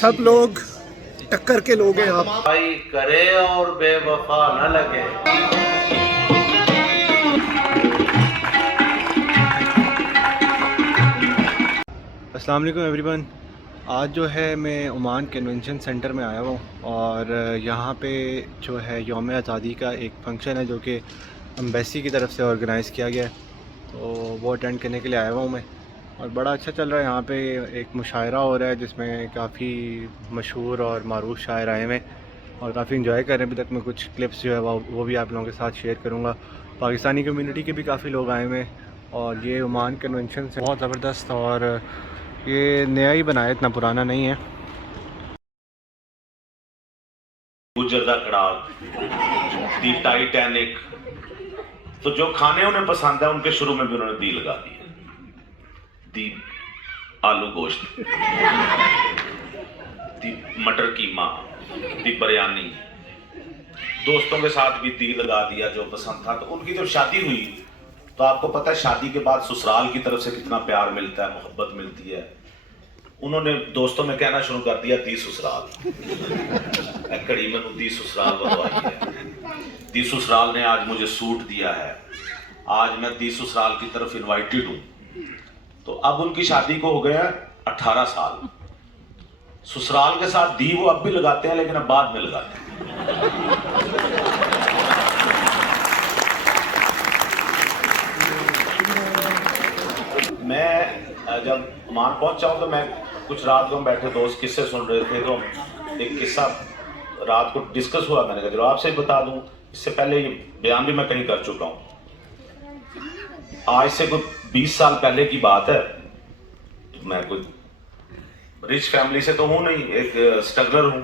सब लोग टक्कर के लोग हैं। आप भाई करे और बेवफा न लगे। अस्सलाम वालेकुम एवरीवन। आज जो है मैं ओमान कन्वेंशन सेंटर में आया हूँ और यहाँ पे जो है यौम आज़ादी का एक फ़ंक्शन है जो कि एम्बेसी की तरफ से ऑर्गेनाइज़ किया गया है, तो वो अटेंड करने के लिए आया हुआ हूँ मैं। और बड़ा अच्छा चल रहा है। यहाँ पे एक मुशायरा हो रहा है जिसमें काफ़ी मशहूर और मारूफ शायर आए हुए हैं और काफ़ी इंजॉय कर रहे हैं। अभी तक मैं कुछ क्लिप्स जो है वो भी आप लोगों के साथ शेयर करूँगा। पाकिस्तानी कम्युनिटी के भी काफ़ी लोग आए हुए हैं और ये ओमान कन्वेंशन से बहुत ज़बरदस्त और ये नया ही बनाया, इतना पुराना नहीं है। गुजरदा कड़ाक, दी टाइटैनिक, तो जो खाने उन्हें पसंद है उनके शुरू में भी उन्होंने दी लगा दी है। दी आलू गोश्त, दी मटर कीमा, दी बिरयानी, दोस्तों के साथ भी दी लगा दिया जो पसंद था। तो उनकी जब शादी हुई तो आपको पता है शादी के बाद ससुराल की तरफ से कितना प्यार मिलता है, मोहब्बत मिलती है। उन्होंने दोस्तों में कहना शुरू कर दिया दी ससुराल, कड़ी में दी ससुराल बनवाई है, दी ससुराल ने आज मुझे सूट दिया है, आज मैं दी ससुराल की तरफ इनवाइटेड हूँ। तो अब उनकी शादी को हो गया 18 साल। ससुराल के साथ दी वो अब भी लगाते हैं लेकिन अब बाद में लगाते हैं। मैं जब ओमान पहुंचा हूं तो मैं कुछ रात को हम बैठे दोस्त किस्से सुन रहे थे, तो एक किस्सा रात को डिस्कस हुआ। मैंने कहा चलो आपसे बता दूं, इससे पहले ये बयान भी मैं कहीं कर चुका हूं। आज से कुछ 20 साल पहले की बात है। मैं कोई रिच फैमिली से तो हूं नहीं, एक स्ट्रगलर हूं।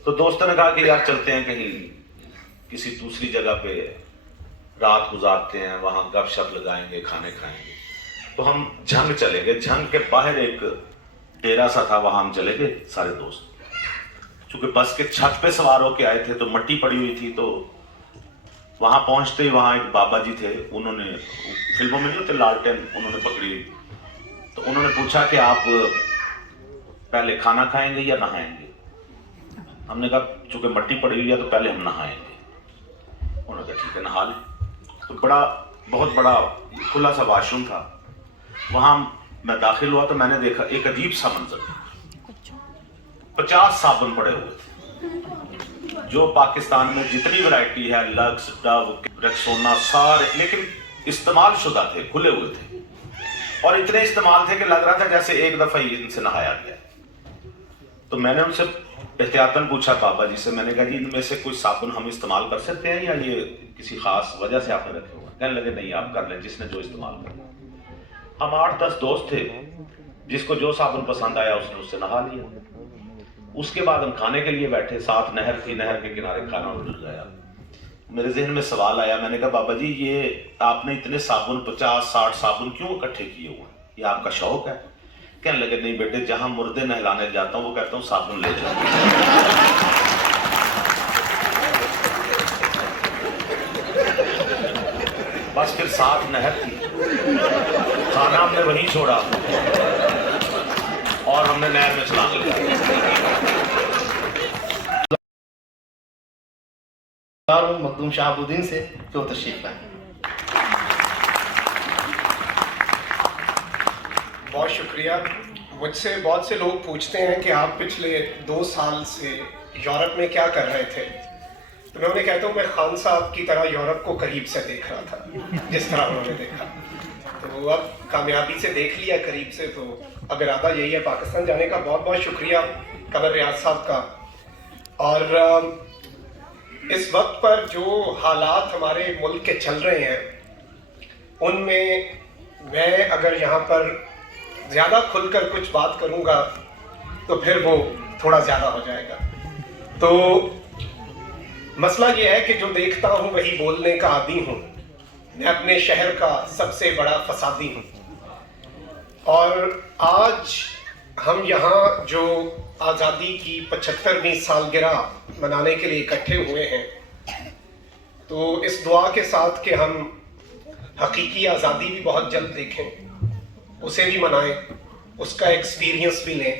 तो दोस्तों ने कहा कि यार चलते हैं कहीं किसी दूसरी जगह पे रात गुजारते हैं, वहां गपशप लगाएंगे, खाने खाएंगे। तो हम झंग चले गए। झंग के बाहर एक डेरा सा था, वहां हम चले गए सारे दोस्त। चूंकि बस के छत पे सवार होके आए थे तो मट्टी पड़ी हुई थी, तो वहां पहुंचते ही वहां एक बाबा जी थे। उन्होंने फिल्मों में नहीं होते लालटेन, उन्होंने पकड़ी। तो उन्होंने पूछा कि आप पहले खाना खाएंगे या नहाएंगे। हमने कहा चूंकि मट्टी पड़ी हुई है तो पहले हम नहाएंगे। उन्होंने कहा ठीक है नहा लें। तो बहुत बड़ा खुला सा वाशरूम था। वहां मैं दाखिल हुआ तो मैंने देखा एक अजीब सा मंजर, 50 साबुन पड़े हुए थे। जो पाकिस्तान में जितनी वैरायटी है, लक्स, डव, रेक्सोना, सारे, लेकिन इस्तेमाल शुदा थे, खुले हुए थे। और इतने इस्तेमाल थे कि लग रहा था जैसे एक दफा ही इनसे नहाया गया। तो मैंने उनसे एहतियातन पूछा बाबा जी से, मैंने कहा जी इनमें से कुछ साबुन हम इस्तेमाल कर सकते हैं या ये किसी खास वजह से आपने रखे हुए? कहने लगे नहीं, आप कर लें, जिसने जो इस्तेमाल करना। हम 8-10 दोस्त थे, जिसको जो साबुन पसंद आया उसने उससे नहा लिया। उसके बाद हम खाने के लिए बैठे, साथ नहर थी, नहर के किनारे खाना मिल गया। मेरे जहन में सवाल आया, मैंने कहा बाबा जी ये आपने इतने साबुन 50-60 साबुन क्यों इकट्ठे किए हुए? ये आपका शौक है? कहने लगे नहीं बेटे, जहां मुर्दे नहलाने जाता हूं वो कहता हूं साबुन ले जाओ। बस फिर साथ नहर थी, खाना हमने वहीं छोड़ा और हमने नहर में छलांग लगाई। मखदूम शाहबुद्दीन से जो तशरीफ लाए। बहुत शुक्रिया। मुझसे बहुत से लोग पूछते हैं कि आप पिछले 2 साल से यूरोप में क्या कर रहे थे। तो मैं उन्हें कहता हूँ मैं खान साहब की तरह यूरोप को करीब से देख रहा था, जिस तरह उन्होंने देखा। तो अब कामयाबी से देख लिया करीब से, तो अब इरादा यही है पाकिस्तान जाने का। बहुत बहुत शुक्रिया कमर रियाज साहब का। और इस वक्त पर जो हालात हमारे मुल्क के चल रहे हैं, उनमें मैं अगर यहाँ पर ज़्यादा खुलकर कुछ बात करूँगा तो फिर वो थोड़ा ज़्यादा हो जाएगा। तो मसला ये है कि जो देखता हूँ वही बोलने का आदी हूँ। मैं अपने शहर का सबसे बड़ा फसादी हूँ। और आज हम यहाँ जो आज़ादी की 75वीं सालगिरह मनाने के लिए इकट्ठे हुए हैं, तो इस दुआ के साथ कि हम हकीकी आज़ादी भी बहुत जल्द देखें, उसे भी मनाएं, उसका एक्सपीरियंस भी लें।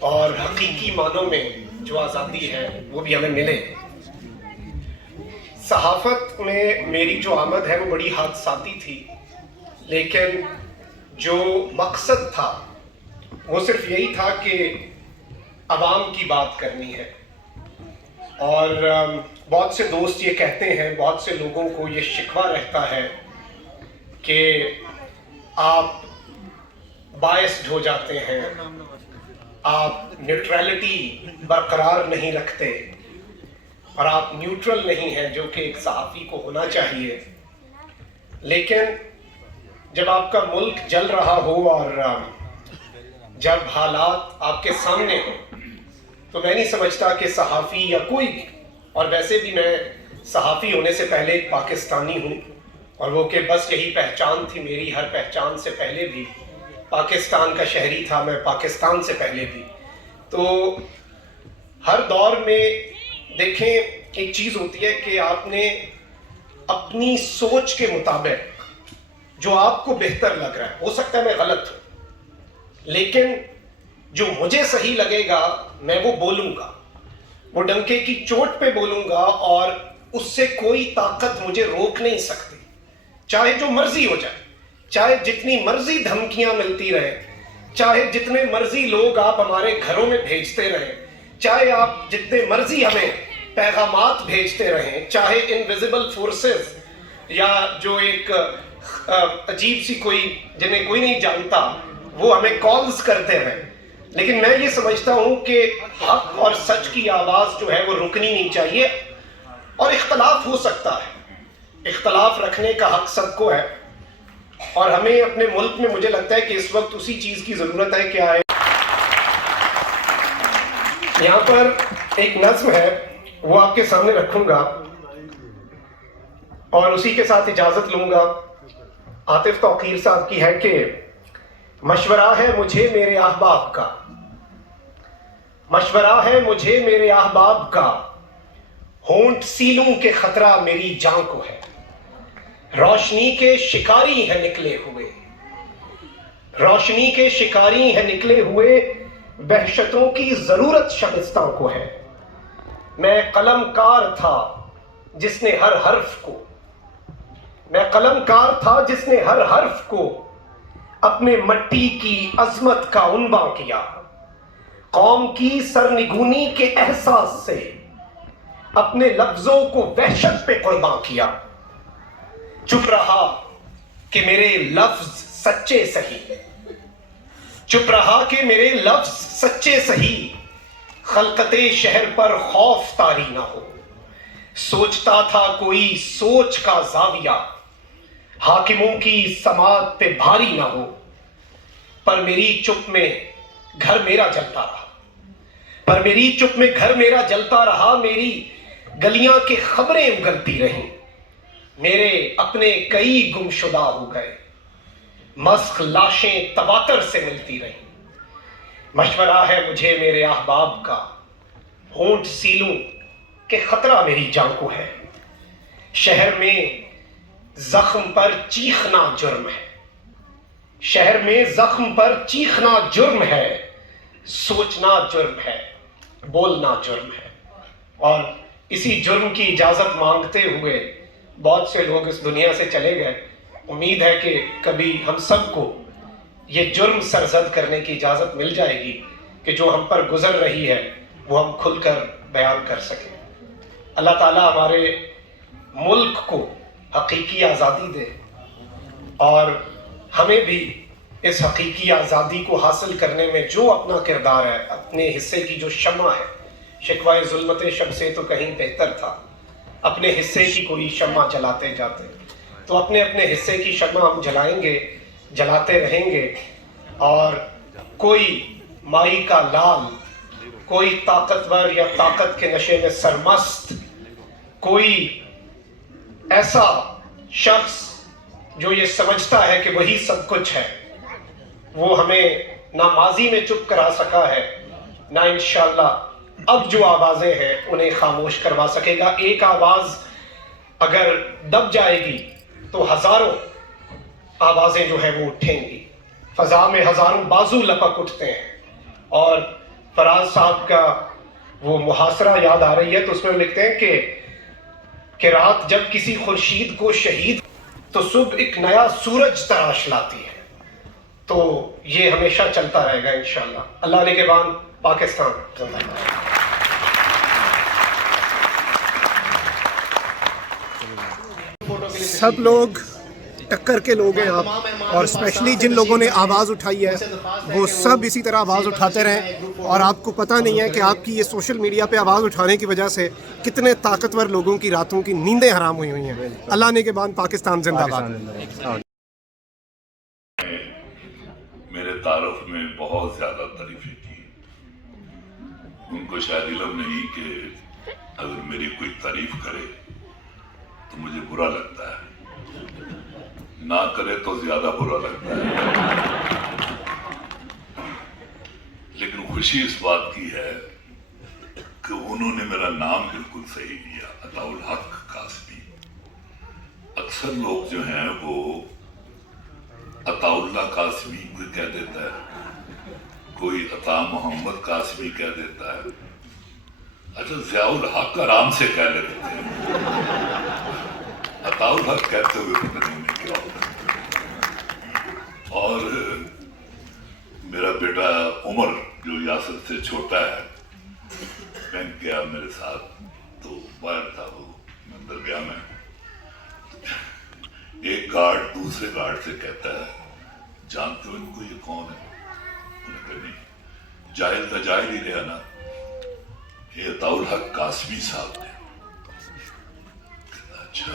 اور حقیقی معنوں میں جو آزادی ہے وہ بھی ہمیں ملے۔ صحافت میں میری جو آمد ہے وہ بڑی حادثاتی تھی، لیکن جو مقصد تھا وہ صرف یہی تھا کہ عوام کی بات کرنی ہے۔ اور بہت سے دوست یہ کہتے ہیں، بہت سے لوگوں کو یہ شکوہ رہتا ہے کہ آپ بائسڈ ہو جاتے ہیں، آپ نیوٹرلٹی برقرار نہیں رکھتے اور آپ نیوٹرل نہیں ہیں، جو کہ ایک صحافی کو ہونا چاہیے۔ لیکن جب آپ کا ملک جل رہا ہو اور جب حالات آپ کے سامنے ہوں تو میں نہیں سمجھتا کہ صحافی یا کوئی بھی، اور ویسے بھی میں صحافی ہونے سے پہلے ایک پاکستانی ہوں، اور وہ کہ بس یہی پہچان تھی میری، ہر پہچان سے پہلے بھی پاکستان کا شہری تھا میں، پاکستان سے پہلے بھی۔ تو ہر دور میں دیکھیں ایک چیز ہوتی ہے کہ آپ نے اپنی سوچ کے مطابق جو آپ کو بہتر لگ رہا ہے، ہو سکتا ہے میں غلط ہوں، لیکن جو مجھے صحیح لگے گا میں وہ بولوں گا، وہ ڈنکے کی چوٹ پہ بولوں گا، اور اس سے کوئی طاقت مجھے روک نہیں سکتی، چاہے جو مرضی ہو جائے، چاہے جتنی مرضی دھمکیاں ملتی رہے، چاہے جتنے مرضی لوگ آپ ہمارے گھروں میں بھیجتے رہیں، چاہے آپ جتنے مرضی ہمیں پیغامات بھیجتے رہیں، چاہے انویزیبل فورسز یا جو ایک عجیب سی کوئی جنہیں کوئی نہیں جانتا وہ ہمیں کالز کرتے رہیں، لیکن میں یہ سمجھتا ہوں کہ حق اور سچ کی آواز جو ہے وہ رکنی نہیں چاہیے۔ اور اختلاف ہو سکتا ہے، اختلاف رکھنے کا حق سب کو ہے، اور ہمیں اپنے ملک میں مجھے لگتا ہے کہ اس وقت اسی چیز کی ضرورت ہے کہ آئے۔ یہاں پر ایک نظم ہے وہ آپ کے سامنے رکھوں گا اور اسی کے ساتھ اجازت لوں گا۔ عاطف توقیر صاحب کی ہے کہ مشورہ ہے مجھے میرے احباب کا، مشورہ ہے مجھے میرے احباب کا، ہونٹ سیلوں کے خطرہ میری جان کو ہے، روشنی کے شکاری ہیں نکلے ہوئے، روشنی کے شکاری ہیں نکلے ہوئے، وحشتوں کی ضرورت شبستان کو ہے، میں قلم کار تھا جس نے ہر حرف کو، میں قلم کار تھا جس نے ہر حرف کو اپنے مٹی کی عظمت کا عنواں کیا، قوم کی سرنگونی کے احساس سے اپنے لفظوں کو وحشت پہ قرباں کیا، چپ رہا کہ میرے لفظ سچے سہی، چپ رہا کہ میرے لفظ سچے سہی، خلقت شہر پر خوف طاری نہ ہو، سوچتا تھا کوئی سوچ کا زاویہ حاکموں کی سماعت پہ بھاری نہ ہو، پر میری چپ میں گھر میرا جلتا رہا، پر میری چپ میں گھر میرا جلتا رہا، میری گلیاں کی خبریں اگلتی رہیں، میرے اپنے کئی گمشدہ ہو گئے، مسخ لاشیں تواتر سے ملتی رہیں، مشورہ ہے مجھے میرے احباب کا، ہونٹ سیلوں کہ خطرہ میری جان کو ہے، شہر میں زخم پر چیخنا جرم ہے، شہر میں زخم پر چیخنا جرم ہے، سوچنا جرم ہے، بولنا جرم ہے، اور اسی جرم کی اجازت مانگتے ہوئے بہت سے لوگ اس دنیا سے چلے گئے۔ امید ہے کہ کبھی ہم سب کو یہ جرم سرزد کرنے کی اجازت مل جائے گی کہ جو ہم پر گزر رہی ہے وہ ہم کھل کر بیان کر سکیں۔ اللہ تعالیٰ ہمارے ملک کو حقیقی آزادی دے، اور ہمیں بھی اس حقیقی آزادی کو حاصل کرنے میں جو اپنا کردار ہے، اپنے حصے کی جو شمع ہے، شکوہ ظلمت شب سے تو کہیں بہتر تھا، اپنے حصے کی کوئی شمع جلاتے جاتے، تو اپنے اپنے حصے کی شمع ہم جلائیں گے، جلاتے رہیں گے، اور کوئی مائی کا لال، کوئی طاقتور یا طاقت کے نشے میں سرمست، کوئی ایسا شخص جو یہ سمجھتا ہے کہ وہی سب کچھ ہے، وہ ہمیں نہ ماضی میں چپ کرا سکا ہے، نہ انشاءاللہ اب جو آوازیں ہیں انہیں خاموش کروا سکے گا۔ ایک آواز اگر دب جائے گی تو ہزاروں آوازیں جو ہیں وہ اٹھیں گی، فضا میں ہزاروں بازو لپک اٹھتے ہیں، اور फराज साहब का वो मुहासरा याद आ रही है, तो उसमें वो लिखते हैं कि रात जब किसी खुर्शीद को शहीद तो सुबह एक नया सूरज तराश लाती है। तो ये हमेशा चलता रहेगा इंशाल्लाह। अल्लाह ने के बाद पाकिस्तान जिंदाबाद। सब लोग टक्कर के लोग हैं आप, और स्पेशली जिन लोगों ने आवाज़ उठाई है वो सब इसी तरह आवाज़ उठाते रहें। और आपको पता नहीं है कि आपकी ये सोशल मीडिया पे आवाज़ उठाने की वजह से कितने ताकतवर लोगों की रातों की नींदें हराम हुई हैं। अल्लाह ने के बाद पाकिस्तान जिंदाबाद। मेरे तारुफ में बहुत ज़्यादा तारीफें की। उनको शायद इल्म नहीं कि अगर मेरी कोई तारीफ करे तो मुझे बुरा लगता है, ना करे तो ज्यादा बुरा लगता है। लेकिन खुशी इस बात की है कि उन्होंने मेरा नाम बिल्कुल सही लिया, अताउल हक कासमी। अक्सर लोग जो हैं वो अताउल्ला कासमी कोई कह देता है, कोई अता मोहम्मद कासमी कह देता है। अच्छा, ज़ियाउल हक आराम से कह लेते थे, अताउल हक कहते हुए पता नहीं क्या होता। और मेरा बेटा उमर जो यासर से छोटा है, बैंक गया मेरे साथ, तो बाहर था वो, अंदर गया मैं, एक गार्ड दूसरे गार्ड से कहता है, जानते हो इनको, ये कौन है? उन्होंने कहा नहीं, जाहिल का जाहिल ही रहा ना, ये अताउल हक कासमी साहब ने। अच्छा,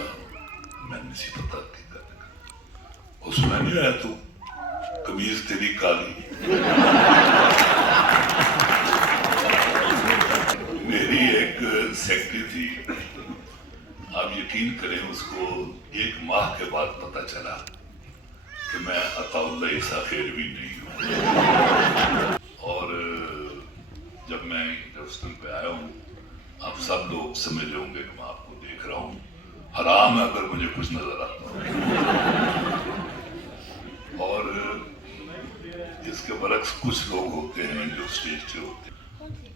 मैंने नहीं पता और सुना नहीं आया तू, कमीज तेरी काली। मेरी एक सेक्रेटरी थी, आप यकीन करें उसको 1 माह के बाद पता चला कि मैं अताउल्ला ईसा खेरवी नहीं हूँ। और जब मैं इंडस्ट्री पे आया हूँ, आप सब लोग समझ रहे होंगे कि मैं आपको देख रहा हूँ, हराम है अगर मुझे कुछ नजर आता है। और इसके बरक्स कुछ लोग होते हैं जो स्टेज पे होते हैं।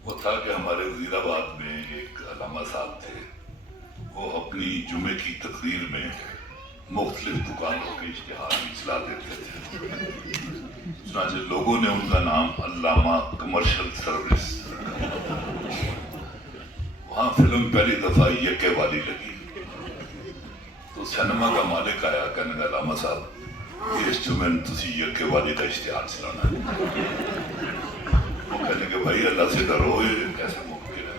वो था कि हमारे वजीराबाद में एक अलामा साहब थे, वो अपनी जुमे की तकरीर में मुख्तलिफ दुकानों के इश्तिहार भी चला देते थे। चुनांचे लोगों ने उनका नाम अल्लामा कमर्शियल सर्विस, वहाँ फिल्म पहली दफा यके वाली लगी, तो सिनेमा का मालिक आया, कहने लगा अल्लामा साहब इस जुमे में तुसी यके वाली का इश्तिहार चलाना है। वो कहने के भाई अल्लाह से डरो, ये कैसे मुमकिन है?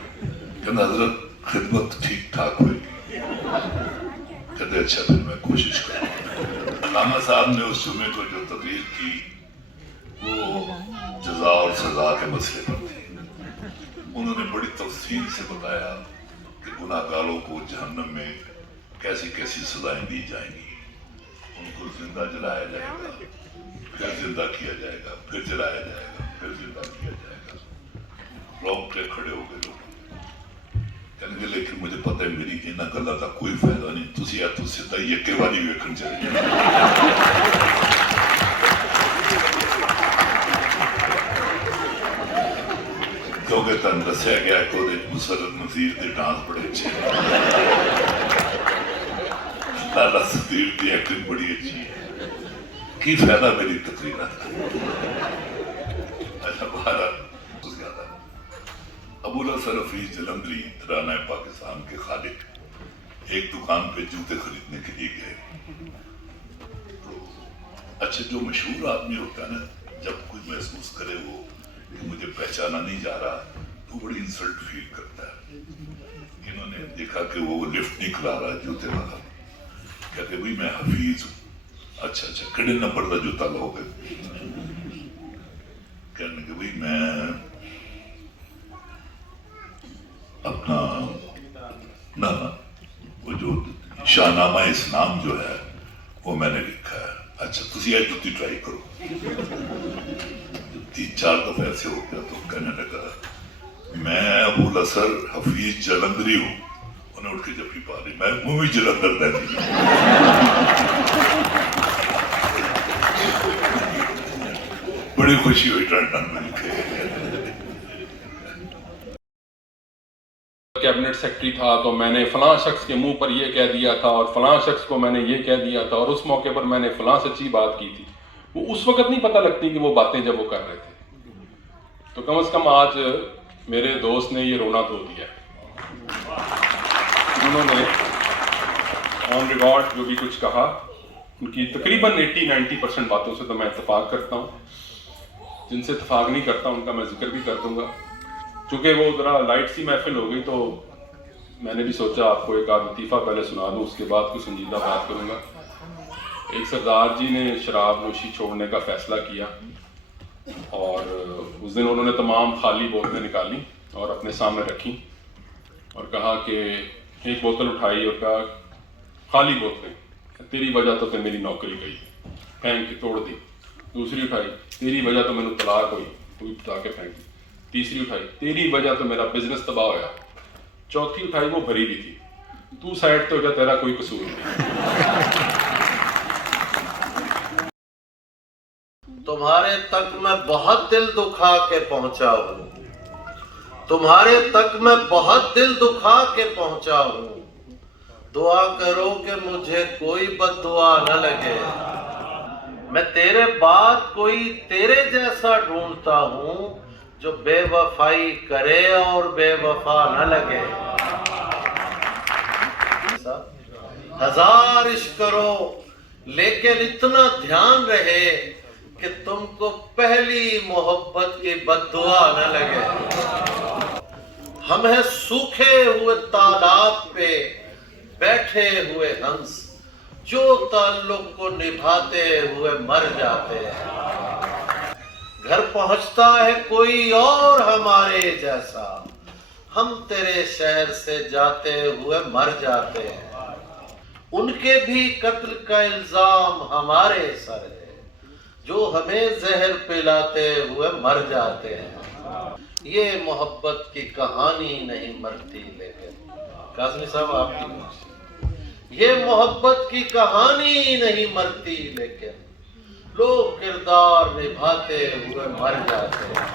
कहना हजरत खिदमत ठीक ठाक होगी। कहते अच्छा फिर मैं कोशिश करूँ। अल्लामा साहब ने उस जुमे को जो तकरीर की वो जजा और सजा के मसले पर थी। उन्होंने बड़ी तफसील से बताया कि गुनाहगारों को जहन्नम में कैसी कैसी सजाएं दी जाएंगी, उनको जिंदा जलाया जाएगा, फिर जिंदा किया जाएगा, फिर जलाया जाएगा, फिर जिंदा किया जाएगा। रोंगटे खड़े हो गए लोग, कहने लेकिन मुझे पता है मेरी इन्ह गल्लां दा कोई फायदा नहीं, तुसी या तो सीधा यके वाली वेखण चले जाओ। क्योंकि तुहानूं दस्सिया गया कि ओहदे मुसरत नज़ीर के डांस बड़े अच्छे, लाला सदीर की एक्टिंग बड़ी अच्छी है, की फायदा मेरी तकरीर का। अच्छा बाहर ज्यादा अबुल हसन हफीज जलंधरी तराना पाकिस्तान के खालिक एक दुकान पे जूते खरीदने के लिए गए। तो अच्छा, जो मशहूर आदमी होता है ना, जब कोई महसूस करे वो कि मुझे पहचाना नहीं जा रहा, तो बड़ी इंसल्ट फील करता है। इन्होंने देखा कि वो लिफ्ट नहीं खिला रहा जूते वाला, कहते भाई मैं हफीज हूँ। अच्छा अच्छा, किड़े नंबर का जूता लोगे? कहने के भाई मैं अपना ना वो जो शाहनामा इस्लाम जो है वो मैंने लिखा है। अच्छा तुसी आज जुत्ती ट्राई करो। 3-4 दफे ऐसे हो गया तो कहने लगा मैं अबुल हसन हफीज जलंधरी हूँ। उन्हें उठ के जफ्फी पा ली, मैं वो भी जलंधर दा नहीं। बड़ी खुशी हुई टंडन मिल के। कैबिनेट सेक्रेटरी था तो मैंने फलां शख्स के मुंह पर ये कह दिया था और फलां शख्स को मैंने ये कह दिया था और उस मौके पर मैंने फलां सच्ची बात की थी, वो उस वक्त नहीं पता लगती कि वो बातें जब वो कर रहे थे। तो कम से कम आज मेरे दोस्त ने ये रोना धो दिया, उन्होंने ऑन रिकॉर्ड जो भी कुछ कहा, उनकी तकरीबन 80-90% बातों से तो मैं इत्तेफाक करता हूँ, जिनसे इत्तेफाक नहीं करता उनका मैं जिक्र भी कर दूंगा। चूँकि वो ज़रा लाइट सी महफिल हो गई तो मैंने भी सोचा आपको एक आध लतीफ़ा पहले सुना दूँ, उसके बाद कुछ संजीदा बात करूँगा। एक सरदार जी ने शराब नोशी छोड़ने का फ़ैसला किया और उस दिन उन्होंने तमाम खाली बोतलें निकाली और अपने सामने रखी और कहा कि एक बोतल उठाई और कहा, खाली बोतलें, तेरी वजह तो मेरी नौकरी गई, फेंक के तोड़ दी। दूसरी उठाई, तेरी वजह तो मैंने तलाक हुई, वो भी उठा के फेंक दी। तीसरी उठाई, तेरी वजह तो मेरा बिजनेस तबाह होया। चौथी उठाई, वो भरी भी थी, तू साइड तो हो जा, तेरा कोई कसूर नहीं। तुम्हारे तक मैं बहुत दिल दुखा के पहुंचा हूं, तुम्हारे तक मैं बहुत दिल दुखा के पहुंचा हूं। दुआ करो कि मुझे कोई बद्दुआ न लगे, मैं तेरे बाद कोई तेरे जैसा ढूंढता हूं जो बेवफाई करे और बेवफा न लगे। हजार इश्क करो लेकिन इतना ध्यान रहे कि तुमको पहली मोहब्बत की बद्दुआ न लगे। हम हैं सूखे हुए तालाब पे बैठे हुए हंस, जो ताल्लुक को निभाते हुए मर जाते हैं। घर पहुंचता है कोई और हमारे जैसा, हम तेरे शहर से जाते हुए मर जाते हैं। उनके भी कत्ल का इल्जाम हमारे सर है, जो हमें जहर पिलाते हुए मर जाते हैं। ये मोहब्बत की कहानी नहीं मरती, लेकिन काज़मी साहब आपकी, ये मोहब्बत की कहानी नहीं मरती, लेकिन लोग किरदार निभाते हुए मर जाते हैं।